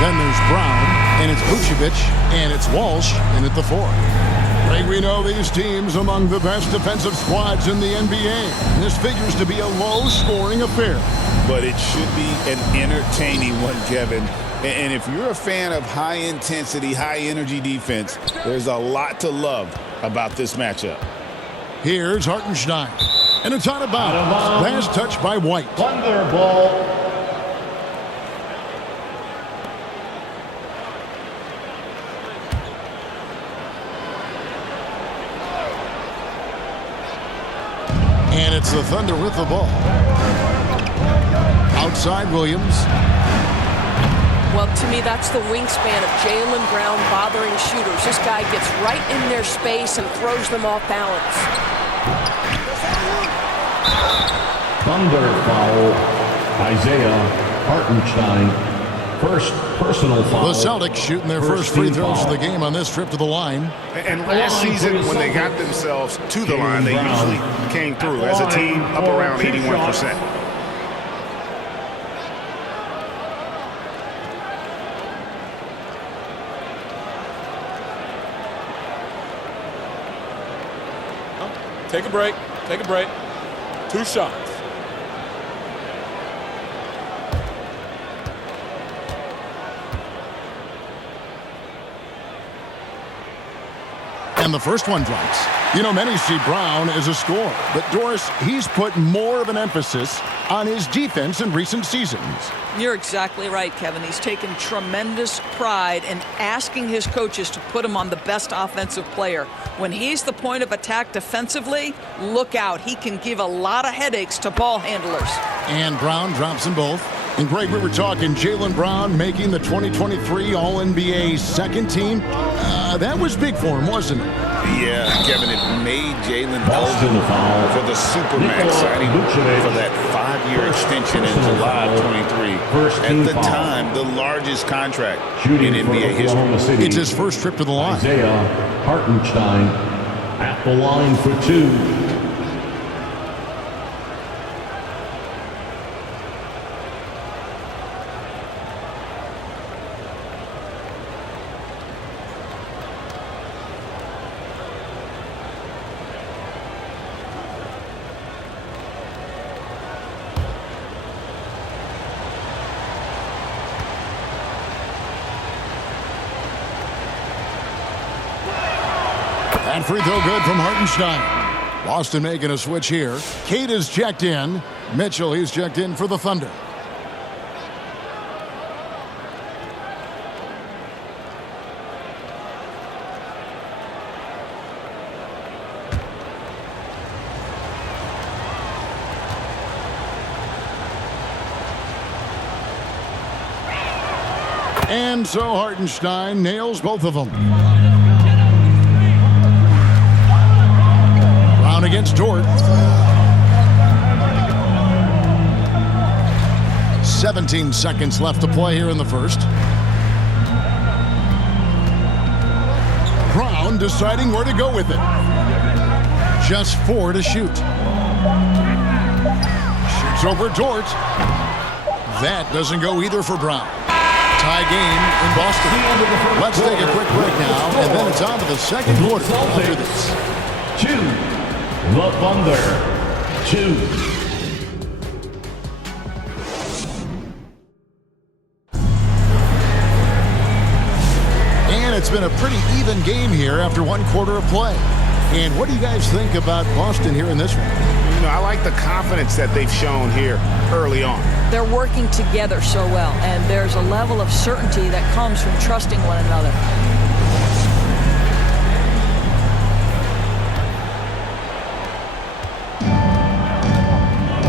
Then there's Brown, and it's Vucevic, and it's Walsh, and at the 4. Greg, we know these teams among the best defensive squads in the NBA. This figures to be a low-scoring affair. But it should be an entertaining one, Kevin. And if you're a fan of high-intensity, high-energy defense, there's a lot to love about this matchup. Here's Hartenstein. And it's out of bounds. Last touch by White. Thunder ball. And it's the Thunder with the ball. Outside Williams. Well, to me, that's the wingspan of Jaylen Brown bothering shooters. This guy gets right in their space and throws them off balance. Thunder foul. Isaiah Hartenstein. First personal foul. The Celtics shooting their first free throws of the game on this trip to the line. And last season, when they got themselves to the line, they usually came through as a team up around 81%. Take a break. Take a break. 2 shots. And the first one drops. You know, many see Brown as a scorer, but Doris, he's put more of an emphasis on his defense in recent seasons. You're exactly right, Kevin. He's taken tremendous pride in asking his coaches to put him on the best offensive player. When he's the point of attack defensively, look out. He can give a lot of headaches to ball handlers. And Brown drops them both. And Greg, we were talking Jaylen Brown making the 2023 All-NBA second team. That was big for him, wasn't it? Yeah, Kevin, it made Jaylen eligible for the Supermax signing for that 5-year extension in July of 23. At the time, the largest contract in NBA history. It's his first trip to the line. Isaiah Hartenstein at the line for 2. And free throw good from Hartenstein. Boston making a switch here. Kate is checked in. Mitchell, he's checked in for the Thunder. And so Hartenstein nails both of them. Brown against Dort. 17 seconds left to play here in the first. Brown deciding where to go with it. Just 4 to shoot. Shoots over Dort. That doesn't go either for Brown. Tie game in Boston. Let's take a quick break now, and then it's on to the second quarter after this. 2. The Thunder. 2. And it's been a pretty even game here after 1 quarter of play. And what do you guys think about Boston here in this one? You know, I like the confidence that they've shown here early on. They're working together so well, and there's a level of certainty that comes from trusting one another.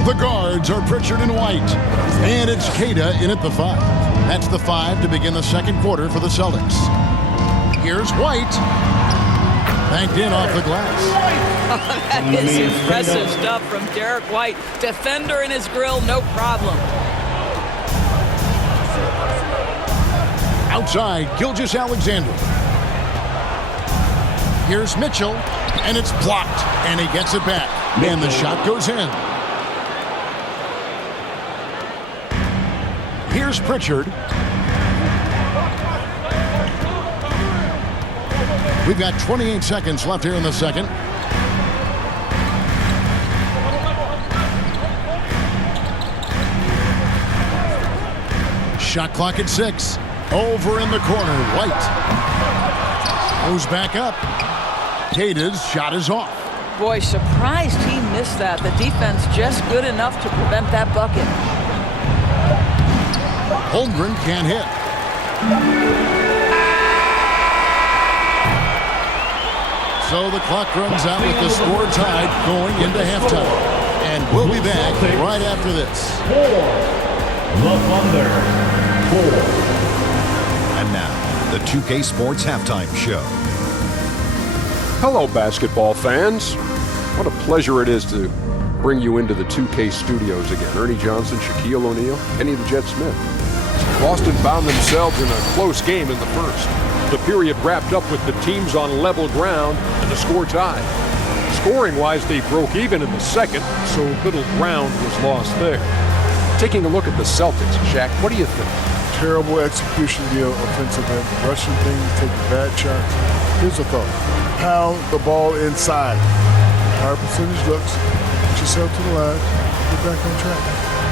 The guards are Pritchard and White. And it's Queta in at the 5. That's the 5 to begin the second quarter for the Celtics. Here's White. Banked in off the glass. That is impressive stuff from Derek White. Defender in his grill, no problem. Outside, Gilgeous-Alexander. Here's Mitchell, and it's blocked, and he gets it back. And the shot goes in. Here's Pritchard. We've got 28 seconds left here in the second. Shot clock at 6. Over in the corner, White. Goes back up. Tatum's shot is off. Boy, surprised he missed that. The defense just good enough to prevent that bucket. Holmgren can't hit. So the clock runs out with the score tied going into halftime. And we'll be back right after this. The Thunder. 4. And now, the 2K Sports Halftime Show. Hello, basketball fans. What a pleasure it is to bring you into the 2K studios again. Ernie Johnson, Shaquille O'Neal, Kenny the Jet Smith. Boston found themselves in a close game in the first. The period wrapped up with the teams on level ground and the score tied. Scoring-wise, they broke even in the second, so little ground was lost there. Taking a look at the Celtics, Shaq, what do you think? Terrible execution deal, offensive end, rushing things, taking bad shots. Here's a thought. Pound the ball inside. Higher percentage looks, get yourself to the line, get back on track.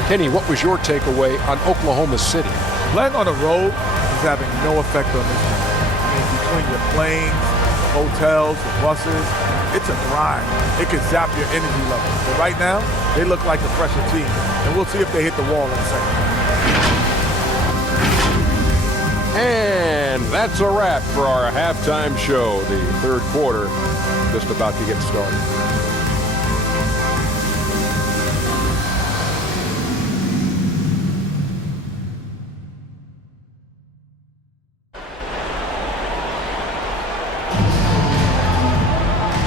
Kenny, what was your takeaway on Oklahoma City? Playing on the road is having no effect on this game. I mean, between your planes, the hotels, the buses, it's a grind. It can zap your energy level. But right now, they look like the fresher team. And we'll see if they hit the wall in a second. And that's a wrap for our halftime show. The third quarter just about to get started.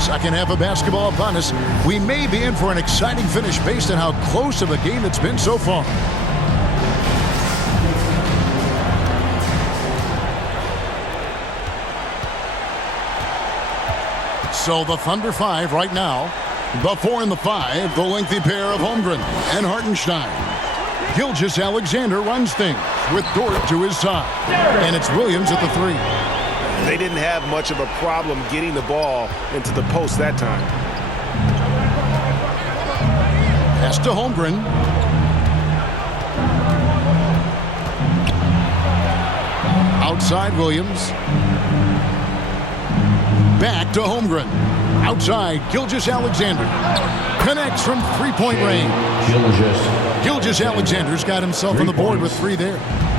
Second half of basketball upon us. We may be in for an exciting finish based on how close of a game it's been so far. So the Thunder 5 right now. The 4 and the 5, the lengthy pair of Holmgren and Hartenstein. Gilgeous-Alexander runs things with Dort to his side. And it's Williams at the 3. They didn't have much of a problem getting the ball into the post that time. Pass to Holmgren. Outside Williams. Back to Holmgren. Outside Gilgeous-Alexander. Connects from three-point range. Gilgeous-Alexander's got himself on the board with 3 there.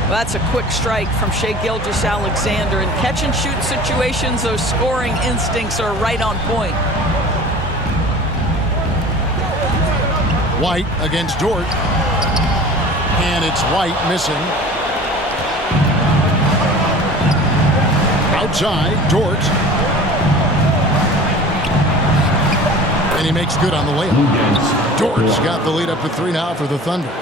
Well, that's a quick strike from Shai Gilgeous-Alexander. In catch-and-shoot situations, those scoring instincts are right on point. White against Dort. And it's White missing. Outside, Dort. And he makes good on the layup. Dort's got the lead up to 3 now for the Thunder.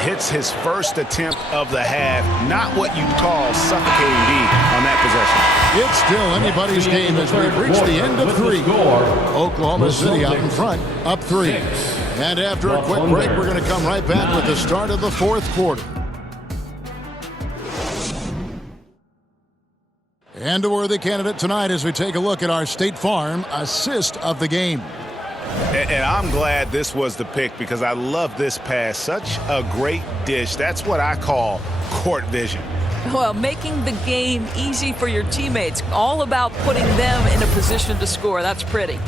Hits his first attempt of the half. Not what you'd call suffocating deep on that possession. It's still anybody's game as we've reached the end of 3. Oklahoma City out in front, up 3. And after a quick break, we're going to come right back with the start of the 4th quarter. And a worthy candidate tonight as we take a look at our State Farm assist of the game. And I'm glad this was the pick because I love this pass. Such a great dish. That's what I call court vision. Well, making the game easy for your teammates. All about putting them in a position to score. That's pretty.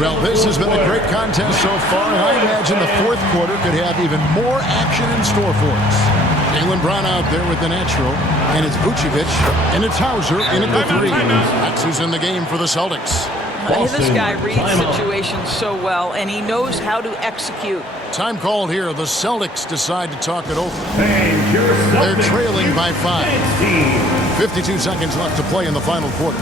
Well, this has been a great contest so far, and I imagine the 4th quarter could have even more action in store for us. Jaylen Brown out there with the natural, and it's Vucevic, and it's Hauser in at the 3. That's who's in the game for the Celtics. This guy reads situations so well, and he knows how to execute. Time called here. The Celtics decide to talk it over. They're trailing by 5. 52 seconds left to play in the final quarter.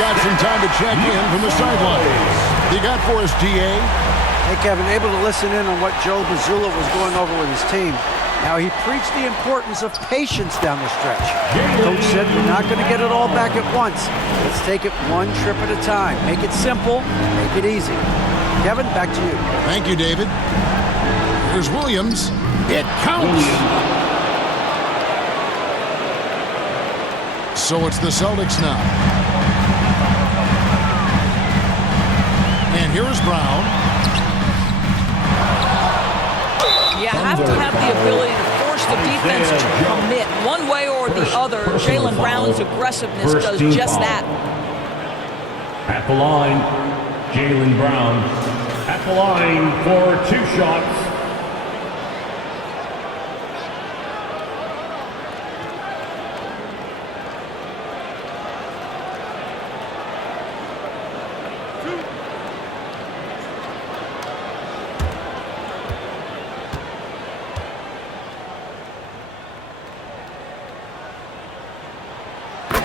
got some time to check in from the sideline. You got for us, DA? Hey, Kevin, able to listen in on what Joe Mazzulla was going over with his team. Now, he preached the importance of patience down the stretch. Coach said, we're not going to get it all back at once. Let's take it one trip at a time. Make it simple, make it easy. Kevin, back to you. Thank you, David. Here's Williams. It counts. So it's the Celtics now. And here's Brown. You have to have the ability to force the defense to commit one way or the other. Jaylen Brown's aggressiveness does just that. At the line, Jaylen Brown. At the line for 2 shots.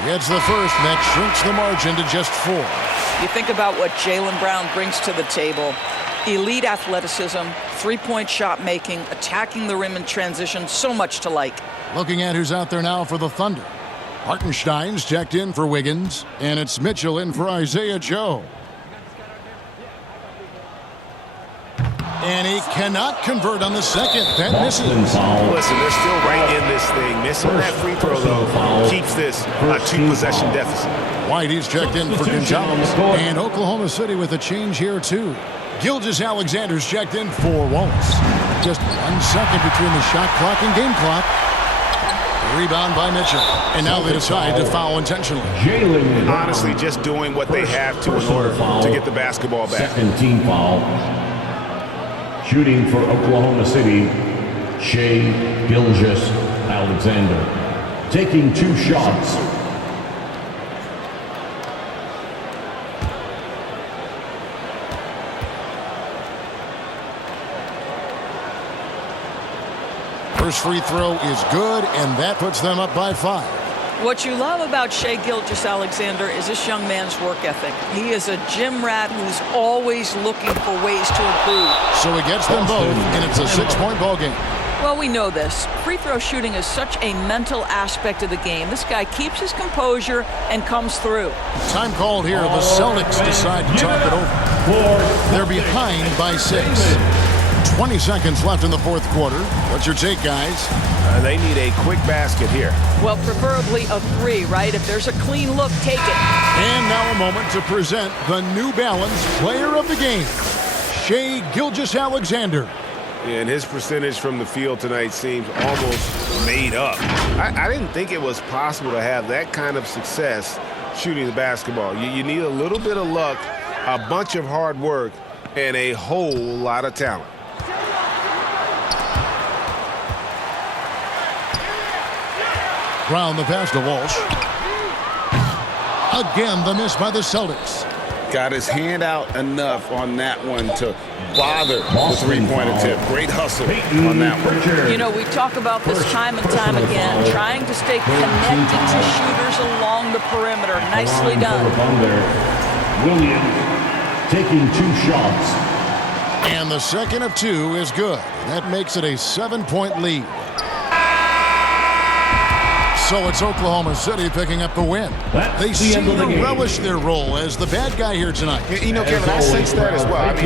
Gets the first, that shrinks the margin to just 4. You think about what Jaylen Brown brings to the table. Elite athleticism, three-point shot making, attacking the rim in transition, so much to like. Looking at who's out there now for the Thunder. Hartenstein's checked in for Wiggins, and it's Mitchell in for Isaiah Joe. And he cannot convert on the second. That misses. Listen, they're still right in this thing. Missing that free throw, though, keeps this a 2-possession deficit. Whitey's checked in for Gonzalez. And Oklahoma City with a change here, too. Gilgeous-Alexander's checked in for Wallace. Just 1 second between the shot clock and game clock. Rebound by Mitchell. And now they decide to foul intentionally. Honestly, just doing what they have to in order to get the basketball back. Second team foul. Shooting for Oklahoma City, Shai Gilgeous-Alexander. Taking 2 shots. First free throw is good, and that puts them up by 5. What you love about Shai Gilgeous-Alexander is this young man's work ethic. He is a gym rat who's always looking for ways to improve. So he gets them both, and it's a 6-point ball game. Well, we know this. Free throw shooting is such a mental aspect of the game. This guy keeps his composure and comes through. Time called here. The Celtics decide to talk it over. They're behind by 6. 20 seconds left in the fourth quarter. What's your take, guys? They need a quick basket here. Well, preferably a 3, right? If there's a clean look, take it. And now a moment to present the New Balance Player of the Game, Shai Gilgeous-Alexander. And his percentage from the field tonight seems almost made up. I didn't think it was possible to have that kind of success shooting the basketball. You need a little bit of luck, a bunch of hard work, and a whole lot of talent. Brown the pass to Walsh. Again, the miss by the Celtics. Got his hand out enough on that one to bother the three-point attempt. Great hustle on that one. You know, we talk about this time and time again, trying to stay connected to shooters along the perimeter. Nicely done. Williams taking 2 shots. And the second of 2 is good. That makes it a 7-point lead. So it's Oklahoma City picking up the win. They seem to relish their role as the bad guy here tonight. You know, Kevin, I sense that as well. I mean,